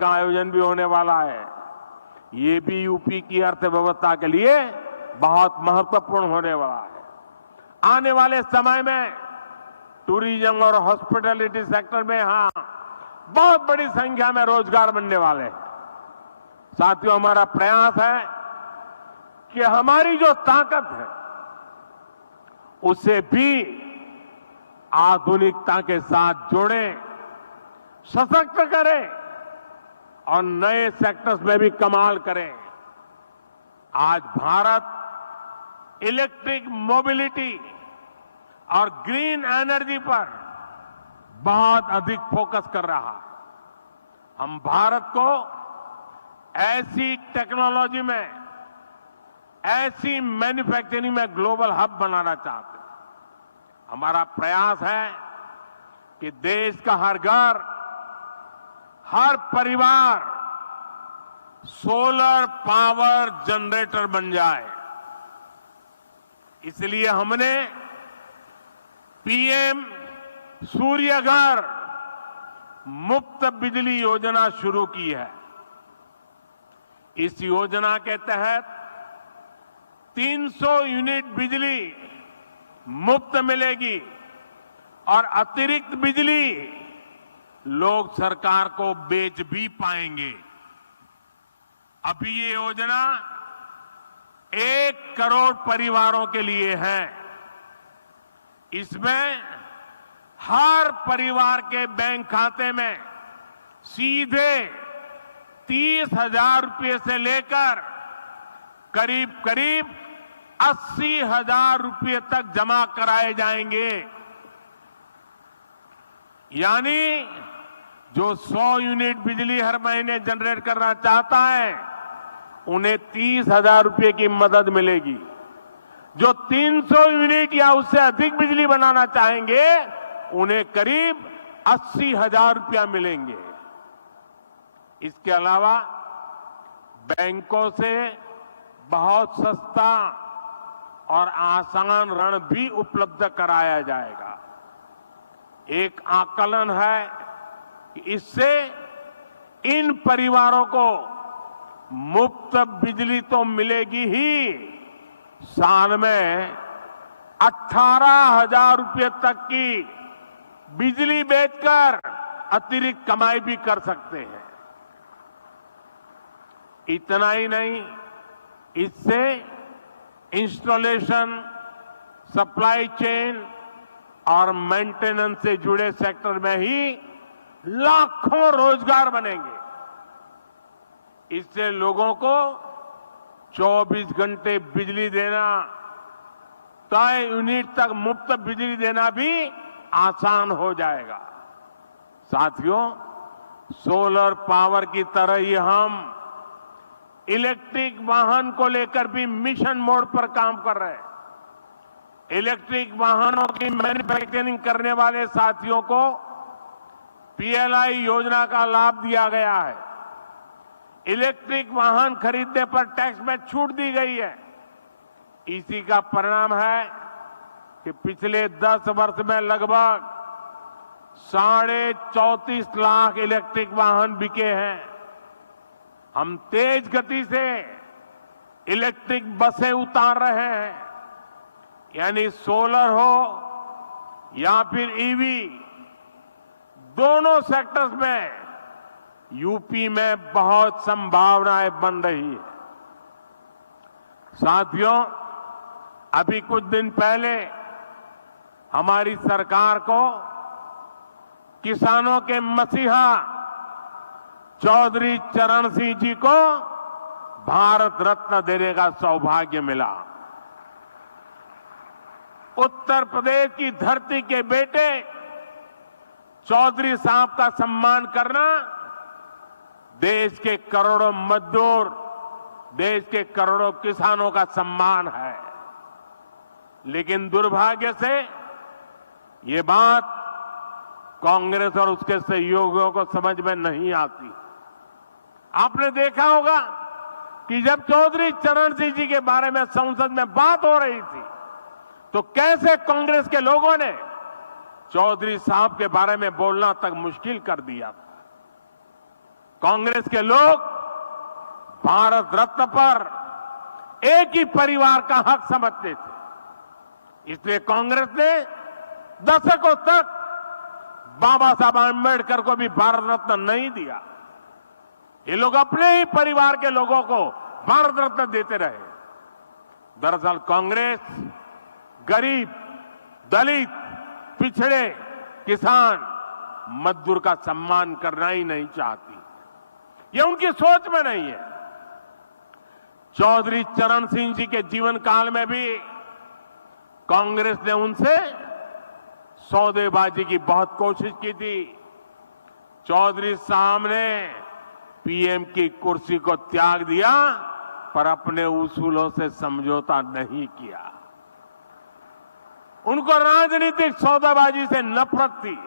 का आयोजन भी होने वाला है। ये भी यूपी की अर्थव्यवस्था के लिए बहुत महत्वपूर्ण होने वाला है। आने वाले समय में टूरिज्म और हॉस्पिटैलिटी सेक्टर में बहुत बड़ी संख्या में रोजगार बनने वाले हैं। साथियों, हमारा प्रयास है कि हमारी जो ताकत है उसे भी आधुनिकता के साथ जोड़ें, सशक्त करें और नए सेक्टर्स में भी कमाल करें। आज भारत इलेक्ट्रिक मोबिलिटी और ग्रीन एनर्जी पर बहुत अधिक फोकस कर रहा है। हम भारत को ऐसी टेक्नोलॉजी में, ऐसी मैन्युफैक्चरिंग में ग्लोबल हब बनाना चाहते हैं। हमारा प्रयास है कि देश का हर घर, हर परिवार सोलर पावर जनरेटर बन जाए। इसलिए हमने पीएम सूर्य घर मुफ्त बिजली योजना शुरू की है। इस योजना के तहत 300 यूनिट बिजली मुफ्त मिलेगी और अतिरिक्त बिजली लोग सरकार को बेच भी पाएंगे। अभी ये योजना 1 करोड़ परिवारों के लिए है। इसमें हर परिवार के बैंक खाते में सीधे 30,000 रुपये से लेकर करीब करीब 80,000 रुपये तक जमा कराए जाएंगे। यानी जो 100 यूनिट बिजली हर महीने जनरेट करना चाहता है उन्हें 30,000 रुपये की मदद मिलेगी। जो 300 यूनिट या उससे अधिक बिजली बनाना चाहेंगे उन्हें करीब 80,000 रुपया मिलेंगे। इसके अलावा बैंकों से बहुत सस्ता और आसान ऋण भी उपलब्ध कराया जाएगा। एक आकलन है कि इससे इन परिवारों को मुफ्त बिजली तो मिलेगी ही, साल में 18,000 रुपये तक की बिजली बेचकर अतिरिक्त कमाई भी कर सकते हैं। इतना ही नहीं, इससे इंस्टॉलेशन, सप्लाई चेन और मेंटेनेंस से जुड़े सेक्टर में ही लाखों रोजगार बनेंगे। इससे लोगों को 24 घंटे बिजली देना, तय यूनिट तक मुफ्त बिजली देना भी आसान हो जाएगा। साथियों, सोलर पावर की तरह ही हम इलेक्ट्रिक वाहन को लेकर भी मिशन मोड पर काम कर रहे हैं। इलेक्ट्रिक वाहनों की मैन्युफैक्चरिंग करने वाले साथियों को पीएलआई योजना का लाभ दिया गया है। इलेक्ट्रिक वाहन खरीदने पर टैक्स में छूट दी गई है। इसी का परिणाम है कि पिछले 10 वर्ष में लगभग 34.5 लाख इलेक्ट्रिक वाहन बिके हैं। हम तेज गति से इलेक्ट्रिक बसें उतार रहे हैं। यानी सोलर हो या फिर ईवी, दोनों सेक्टर्स में यूपी में बहुत संभावनाएं बन रही है। साथियों, अभी कुछ दिन पहले हमारी सरकार को किसानों के मसीहा चौधरी चरण सिंह जी को भारत रत्न देने का सौभाग्य मिला। उत्तर प्रदेश की धरती के बेटे चौधरी साहब का सम्मान करना देश के करोड़ों मजदूर, देश के करोड़ों किसानों का सम्मान है। लेकिन दुर्भाग्य से ये बात कांग्रेस और उसके सहयोगियों को समझ में नहीं आती। आपने देखा होगा कि जब चौधरी चरण सिंह जी के बारे में संसद में बात हो रही थी तो कैसे कांग्रेस के लोगों ने चौधरी साहब के बारे में बोलना तक मुश्किल कर दिया था। कांग्रेस के लोग भारत रत्न पर एक ही परिवार का हक समझते थे। इसलिए कांग्रेस ने दशकों तक बाबा साहब आंबेडकर को भी भारत रत्न नहीं दिया। ये लोग अपने ही परिवार के लोगों को भारत रत्न देते रहे। दरअसल कांग्रेस गरीब, दलित, पिछड़े, किसान, मजदूर का सम्मान करना ही नहीं चाहती। ये उनकी सोच में नहीं है। चौधरी चरण सिंह जी के जीवन काल में भी कांग्रेस ने उनसे सौदेबाजी की बहुत कोशिश की थी। चौधरी साहब ने पीएम की कुर्सी को त्याग दिया, पर अपने उसूलों से समझौता नहीं किया। उनको राजनीतिक सौदेबाजी से नफरत थी।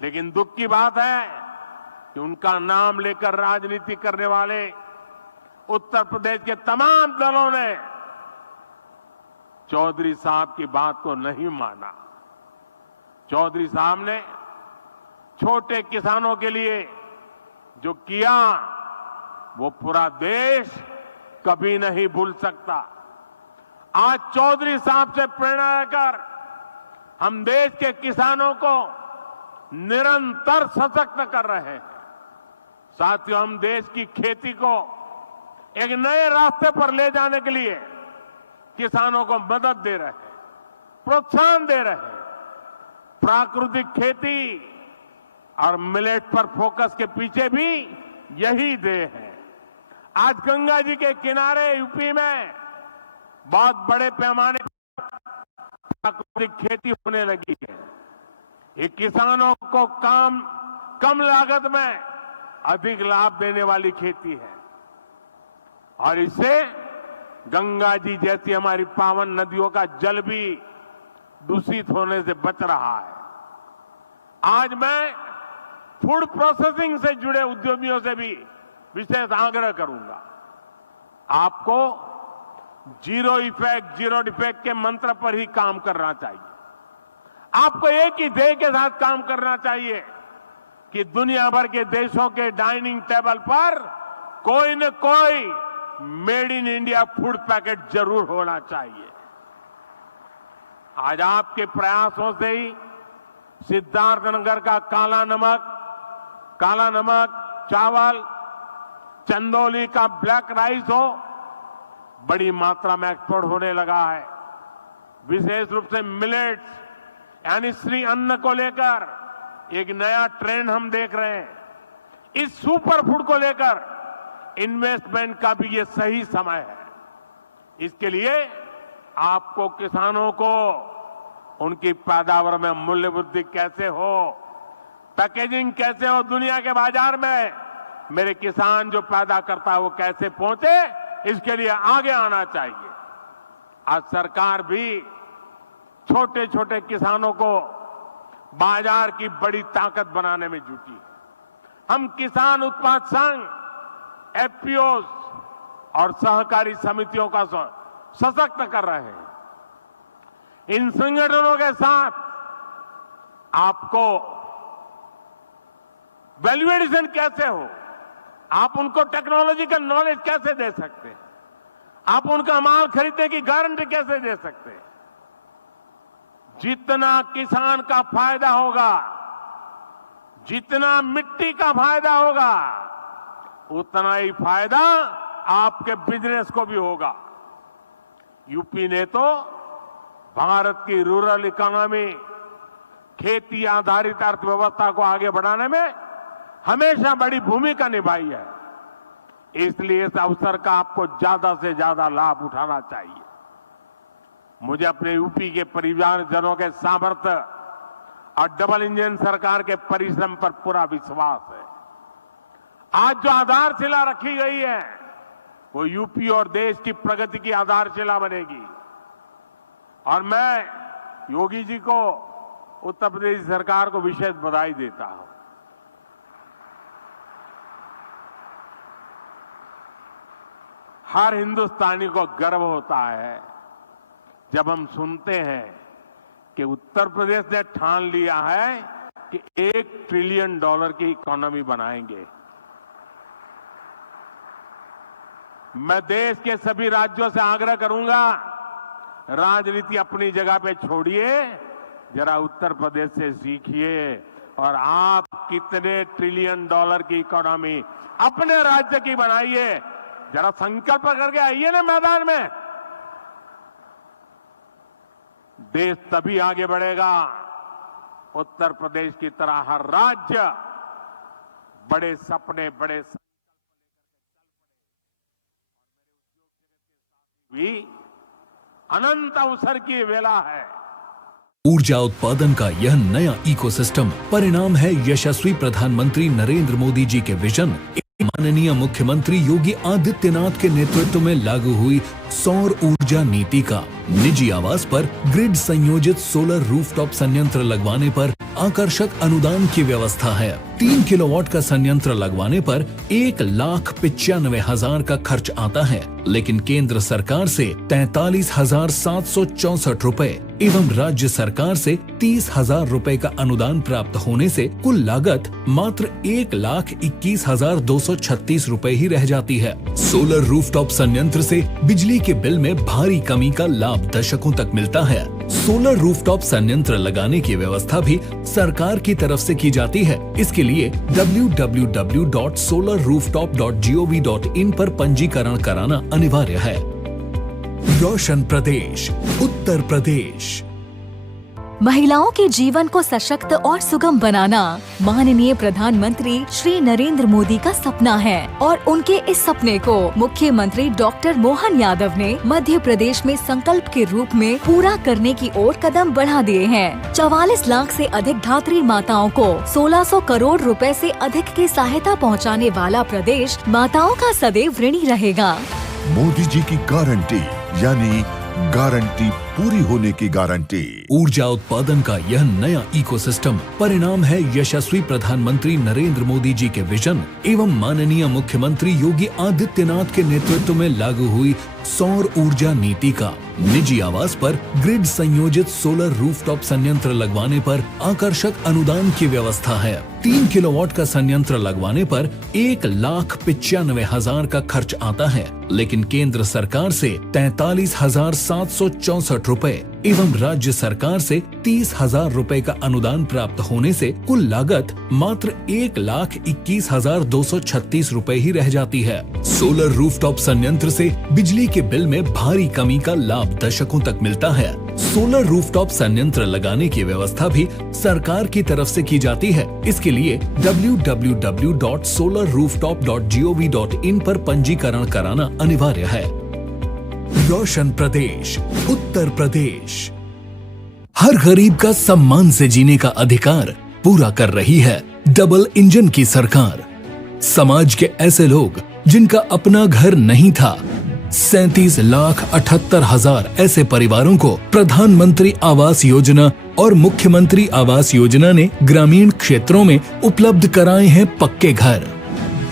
लेकिन दुख की बात है कि उनका नाम लेकर राजनीति करने वाले उत्तर प्रदेश के तमाम दलों ने चौधरी साहब की बात को नहीं माना। चौधरी साहब ने छोटे किसानों के लिए जो किया, वो पूरा देश कभी नहीं भूल सकता। आज चौधरी साहब से प्रेरणा लेकर हम देश के किसानों को निरंतर सशक्त कर रहे हैं। साथियों, हम देश की खेती को एक नए रास्ते पर ले जाने के लिए किसानों को मदद दे रहे हैं, प्रोत्साहन दे रहे हैं। प्राकृतिक खेती और मिलेट पर फोकस के पीछे भी यही ध्येय है। आज गंगा जी के किनारे यूपी में बहुत बड़े पैमाने पर प्राकृतिक खेती होने लगी है। ये किसानों को कम लागत में अधिक लाभ देने वाली खेती है और इससे गंगा जी जैसी हमारी पावन नदियों का जल भी दूषित होने से बच रहा है। आज मैं फूड प्रोसेसिंग से जुड़े उद्यमियों से भी विशेष आग्रह करूंगा। आपको जीरो इफेक्ट, जीरो डिफेक्ट के मंत्र पर ही काम करना चाहिए। आपको एक ही ध्येय के साथ काम करना चाहिए कि दुनिया भर के देशों के डाइनिंग टेबल पर कोई न कोई made in India food packet जरूर होना चाहिए। आज आपके प्रयासों से ही सिद्धार्थनगर का काला नमक चावल, चंदौली का ब्लैक राइस हो, बड़ी मात्रा में एक्सपोर्ट होने लगा है। विशेष रूप से मिलेट्स यानी श्री अन्न को लेकर एक नया ट्रेंड हम देख रहे हैं। इस सुपर फूड को लेकर इन्वेस्टमेंट का भी ये सही समय है। इसके लिए आपको किसानों को उनकी पैदावार में मूल्य वृद्धि कैसे हो, पैकेजिंग कैसे हो, दुनिया के बाजार में मेरे किसान जो पैदा करता है वो कैसे पहुंचे, इसके लिए आगे आना चाहिए। आज सरकार भी छोटे छोटे किसानों को बाजार की बड़ी ताकत बनाने में जुटी है। हम किसान उत्पाद संघ, एफपीओ और सहकारी समितियों का सशक्त कर रहे हैं। इन संगठनों के साथ आपको वैल्यू एडिशन कैसे हो, आप उनको टेक्नोलॉजी का नॉलेज कैसे दे सकते हैं, आप उनका माल खरीदने की गारंटी कैसे दे सकते हैं। जितना किसान का फायदा होगा, जितना मिट्टी का फायदा होगा, उतना ही फायदा आपके बिजनेस को भी होगा। यूपी ने तो भारत की रूरल इकोनॉमी, खेती आधारित अर्थव्यवस्था को आगे बढ़ाने में हमेशा बड़ी भूमिका निभाई है। इसलिए इस अवसर का आपको ज्यादा से ज्यादा लाभ उठाना चाहिए। मुझे अपने यूपी के परिवारजनों के सामर्थ्य और डबल इंजन सरकार के परिश्रम पर पूरा विश्वास है। आज जो आधारशिला रखी गई है वो यूपी और देश की प्रगति की आधारशिला बनेगी। और मैं योगी जी को, उत्तर प्रदेश सरकार को विशेष बधाई देता हूं। हर हिंदुस्तानी को गर्व होता है जब हम सुनते हैं कि उत्तर प्रदेश ने ठान लिया है कि $1 ट्रिलियन की इकोनॉमी बनाएंगे। मैं देश के सभी राज्यों से आग्रह करूंगा, राजनीति अपनी जगह पे छोड़िए, जरा उत्तर प्रदेश से सीखिए और आप कितने ट्रिलियन डॉलर की इकोनॉमी अपने राज्य की बनाइए। जरा संकल्प करके आइए ना मैदान में। देश तभी आगे बढ़ेगा, उत्तर प्रदेश की तरह हर राज्य बड़े सपने भी अनंत अवसर की वेला है। ऊर्जा उत्पादन का यह नया इकोसिस्टम परिणाम है यशस्वी प्रधानमंत्री नरेंद्र मोदी जी के विजन, माननीय मुख्यमंत्री योगी आदित्यनाथ के नेतृत्व में लागू हुई सौर ऊर्जा नीति का। निजी आवास पर ग्रिड संयोजित सोलर रूफटॉप संयंत्र लगवाने पर आकर्षक अनुदान की व्यवस्था है। 3 किलोवाट का संयंत्र लगवाने पर 1,95,000 का खर्च आता है, लेकिन केंद्र सरकार से 43,764 रुपए एवं राज्य सरकार से 30,000 रुपए का अनुदान प्राप्त होने से कुल लागत मात्र 1,21,236 रुपए ही रह जाती है। सोलर रूफटॉप संयंत्र से बिजली के बिल में भारी कमी का लाभ दशकों तक मिलता है। सोलर रूफटॉप संयंत्र लगाने की व्यवस्था भी सरकार की तरफ से की जाती है। इसके लिए www.solarrooftop.gov.in पर पंजीकरण कराना अनिवार्य है। रोशन प्रदेश, उत्तर प्रदेश। महिलाओं के जीवन को सशक्त और सुगम बनाना माननीय प्रधानमंत्री श्री नरेंद्र मोदी का सपना है और उनके इस सपने को मुख्यमंत्री डॉक्टर मोहन यादव ने मध्य प्रदेश में संकल्प के रूप में पूरा करने की ओर कदम बढ़ा दिए हैं। 44 लाख से अधिक धात्री माताओं को 1600 करोड़ रुपए से अधिक की सहायता पहुंचाने वाला प्रदेश माताओं का सदैव ऋणी रहेगा। मोदी जी की गारंटी यानी गारंटी पूरी होने की गारंटी। ऊर्जा उत्पादन का यह नया इकोसिस्टम परिणाम है यशस्वी प्रधानमंत्री नरेंद्र मोदी जी के विजन एवं माननीय मुख्यमंत्री योगी आदित्यनाथ के नेतृत्व में लागू हुई सौर ऊर्जा नीति का। निजी आवास पर ग्रिड संयोजित सोलर रूफटॉप संयंत्र लगवाने पर आकर्षक अनुदान की व्यवस्था है। 3 किलोवाट का संयंत्र लगवाने पर 1,95,000 का खर्च आता है, लेकिन केंद्र सरकार से 43,764 रुपए एवं राज्य सरकार से 30,000 रुपए का अनुदान प्राप्त होने से कुल लागत मात्र 1,21,236 रुपए ही रह जाती है। सोलर रूफटॉप संयंत्र से बिजली के बिल में भारी कमी का लाभ दशकों तक मिलता है। सोलर रूफटॉप संयंत्र लगाने की व्यवस्था भी सरकार की तरफ से की जाती है। इसके लिए www.solarrooftop.gov.in पर पंजीकरण कराना अनिवार्य है। रोशन प्रदेश, उत्तर प्रदेश। हर गरीब का सम्मान से जीने का अधिकार पूरा कर रही है डबल इंजन की सरकार। समाज के ऐसे लोग जिनका अपना घर नहीं था, 37,78,000 ऐसे परिवारों को प्रधानमंत्री आवास योजना और मुख्यमंत्री आवास योजना ने ग्रामीण क्षेत्रों में उपलब्ध कराए हैं पक्के घर।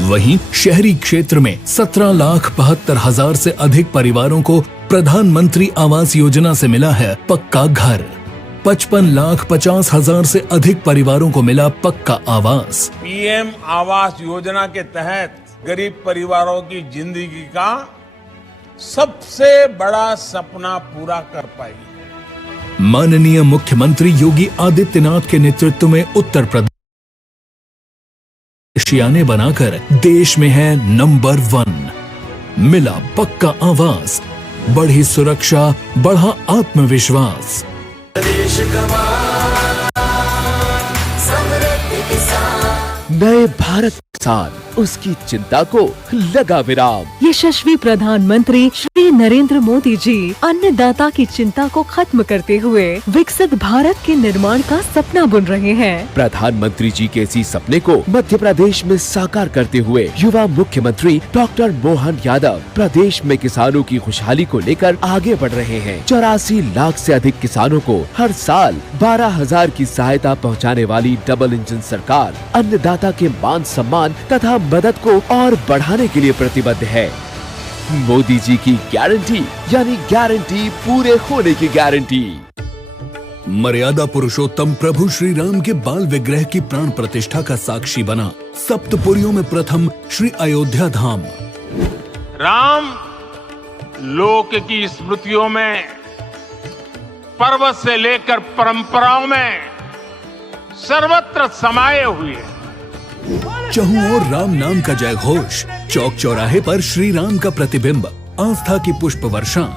वहीं शहरी क्षेत्र में 17,72,000 से अधिक परिवारों को प्रधानमंत्री आवास योजना से मिला है पक्का घर। 55,50,000 से अधिक परिवारों को मिला पक्का आवास। पीएम आवास योजना के तहत गरीब परिवारों की जिंदगी का सबसे बड़ा सपना पूरा कर पाई। माननीय मुख्यमंत्री योगी आदित्यनाथ के नेतृत्व में उत्तर प्रदेश शियाने बनाकर देश में है नंबर 1। मिला पक्का आवास, बढ़ी सुरक्षा, बढ़ा आत्मविश्वास। नए भारत के साथ उसकी चिंता को लगा विराम। यशस्वी प्रधानमंत्री श्री नरेंद्र मोदी जी अन्नदाता की चिंता को खत्म करते हुए विकसित भारत के निर्माण का सपना बुन रहे हैं। प्रधानमंत्री जी के इसी सपने को मध्य प्रदेश में साकार करते हुए युवा मुख्यमंत्री डॉक्टर मोहन यादव प्रदेश में किसानों की खुशहाली को लेकर आगे बढ़ रहे हैं। 84 लाख से अधिक किसानों को हर साल 12,000 की सहायता पहुँचाने वाली डबल इंजन सरकार अन्नदाता के मान सम्मान तथा मदद को और बढ़ाने के लिए प्रतिबद्ध है। मोदी जी की गारंटी यानी गारंटी पूरे होने की गारंटी। मर्यादा पुरुषोत्तम प्रभु श्री राम के बाल विग्रह की प्राण प्रतिष्ठा का साक्षी बना सप्तपुरियों में प्रथम श्री अयोध्या धाम। राम लोक की स्मृतियों में, पर्वत से लेकर परंपराओं में सर्वत्र समाये हुए हैं। चहुं ओर राम नाम का जय घोष, चौक चौराहे पर श्री राम का प्रतिबिंब, आस्था की पुष्प वर्षा,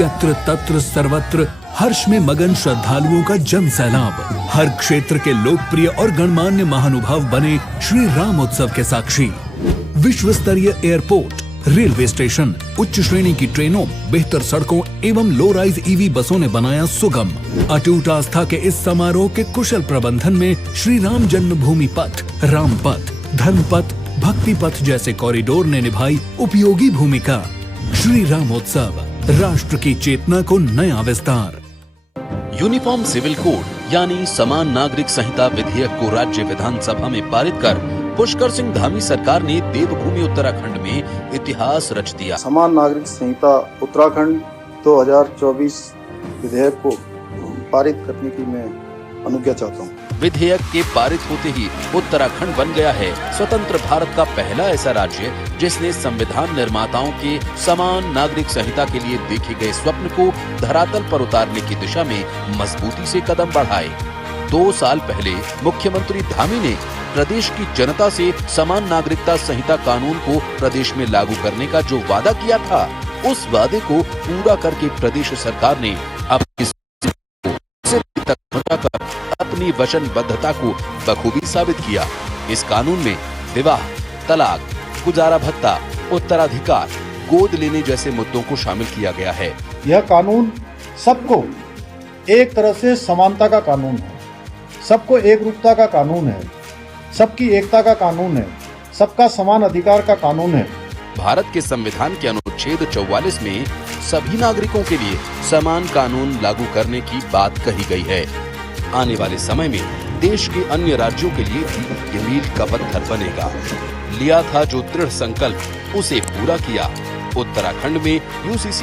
यत्र तत्र सर्वत्र हर्ष में मगन श्रद्धालुओं का जन सैलाब। हर क्षेत्र के लोकप्रिय और गणमान्य महानुभाव बने श्री राम उत्सव के साक्षी। विश्व स्तरीय एयरपोर्ट, रेलवे स्टेशन, उच्च श्रेणी की ट्रेनों, बेहतर सड़कों एवं लो राइज ईवी बसों ने बनाया सुगम। अटूट आस्था के इस समारोह के कुशल प्रबंधन में श्री राम जन्मभूमि पथ, राम पथ, धर्म पथ, भक्ति पथ जैसे कॉरिडोर ने निभाई उपयोगी भूमिका। श्री रामोत्सव, राष्ट्र की चेतना को नया विस्तार। यूनिफॉर्म सिविल कोड यानी समान नागरिक संहिता विधेयक को राज्य विधानसभा में पारित कर पुष्कर सिंह धामी सरकार ने देवभूमि उत्तराखंड में इतिहास रच दिया। समान नागरिक संहिता उत्तराखंड 2024 विधेयक को पारित करने की मैं अनुज्ञा चाहता हूँ। विधेयक के पारित होते ही उत्तराखंड बन गया है स्वतंत्र भारत का पहला ऐसा राज्य जिसने संविधान निर्माताओं के समान नागरिक संहिता के लिए देखे गए स्वप्न को धरातल पर उतारने की दिशा में मजबूती से कदम बढ़ाए। 2 साल पहले मुख्यमंत्री धामी ने प्रदेश की जनता से समान नागरिकता संहिता कानून को प्रदेश में लागू करने का जो वादा किया था, उस वादे को पूरा करके प्रदेश सरकार ने अपनी वचनबद्धता को बखूबी साबित किया। इस कानून में विवाह, तलाक, गुजारा भत्ता, उत्तराधिकार, गोद लेने जैसे मुद्दों को शामिल किया गया है। यह कानून सबको एक तरह से समानता का कानून है, सबको एक रूपता का कानून है, सबकी एकता का कानून है, सबका समान अधिकार का कानून है। भारत के संविधान के अनुच्छेद 44 में सभी नागरिकों के लिए समान कानून लागू करने की बात कही गई है। आने वाले समय में देश के अन्य राज्यों के लिए भी ये मील का पत्थर बनेगा। लिया था जो दृढ़ संकल्प, उसे पूरा किया। उत्तराखंड में यूसीसी